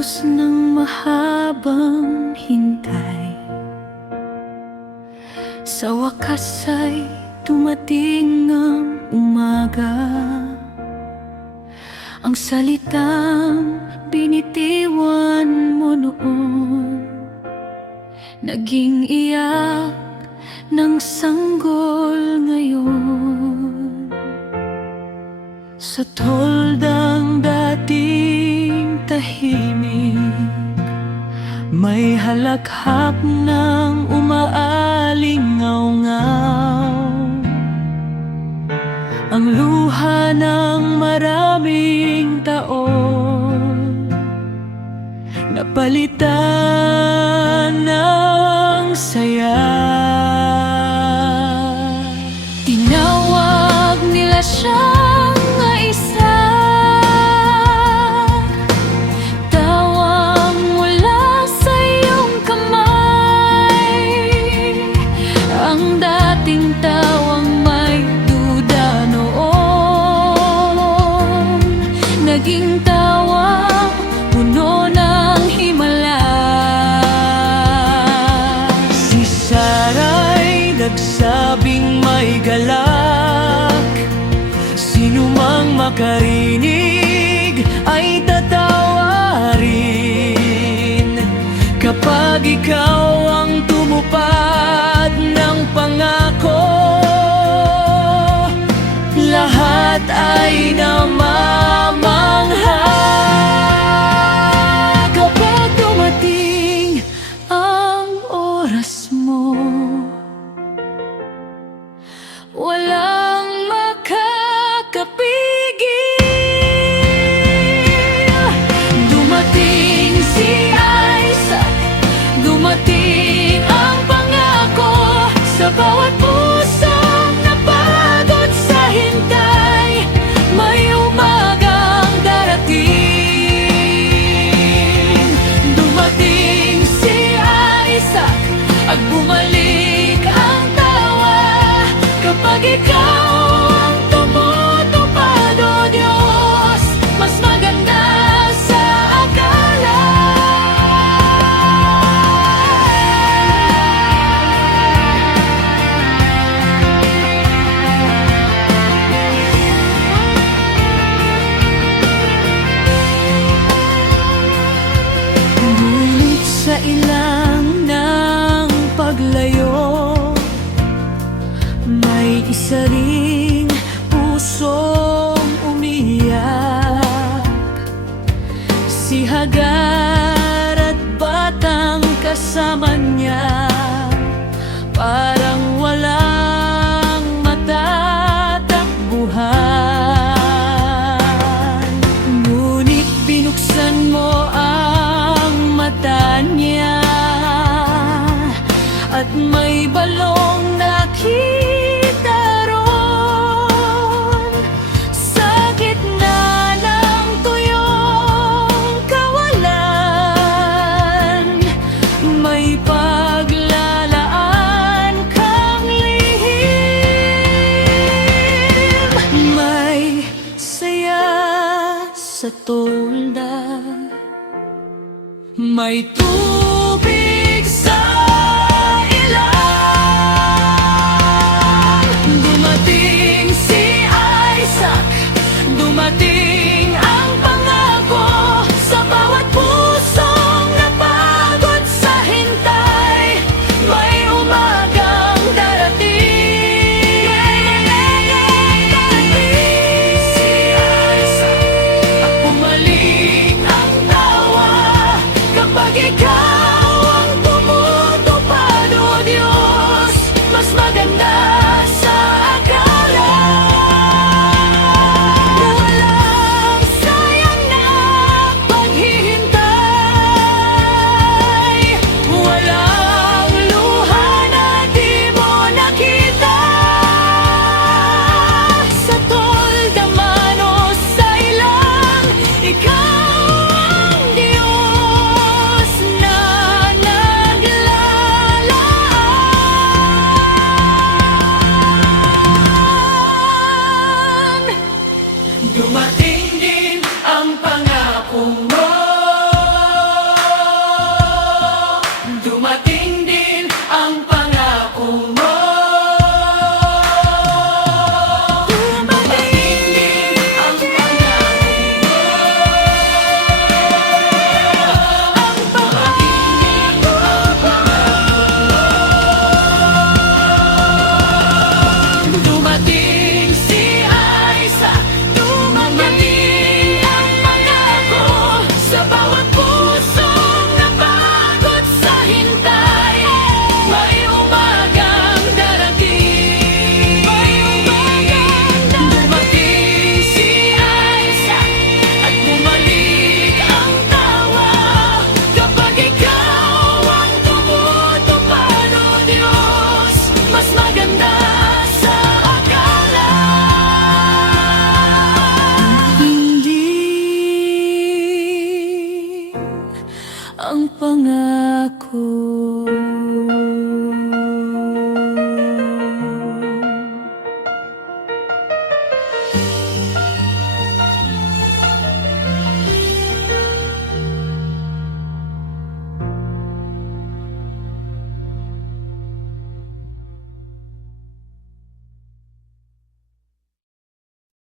Pagkatapos ng mahabang hintay, sa wakas ay dumating ang umaga. Ang salitang binitiwan mo noon, naging iyak ng sanggol ngayon. Sa toldang dating tahimik, may halakhak ng umaalingaw-ngaw. Ang luha ng maraming taon, napalitan ng saya. Tinawag nila siyang isa, tawang mula sa iyong kamay. Ang dating tawang may duda noon, naging tawang puno ng himala. Si Sara'y nagsabing may galak, sino mang makarinig ay tatawarin. Kapag ikaw ang tumupad ng pangako, lahat ay namamangha. Kapag dumating ang oras mo, walang makakapigil. Dumating si Isaac, dumating ang pangako. Sa bawat pusong napagod sa hintay, may umagang darating. Dumating si Isaac at bumalik ang tawa. Kapag ikaw ang tumutupad, O Diyos, mas maganda sa akala. Ngunit sa ilang ng paglayo, may isa ring pusong umiyak. Si Hagar at batang kasama niya, parang walang matatakbuhan. Ngunit binuksan mo ang mata niya, at may balong nakita ron. Sa gitna ng tuyong kawalan, may paglalaan kang lihim. May saya sa tolda, may tubig sa ilang. Dumating si Isaac, dumating ang pangako. Sa bawat pusong napagod sa hintay, may umagang darating. Si Isaac at bumalik ang tawa. Kapag ikaw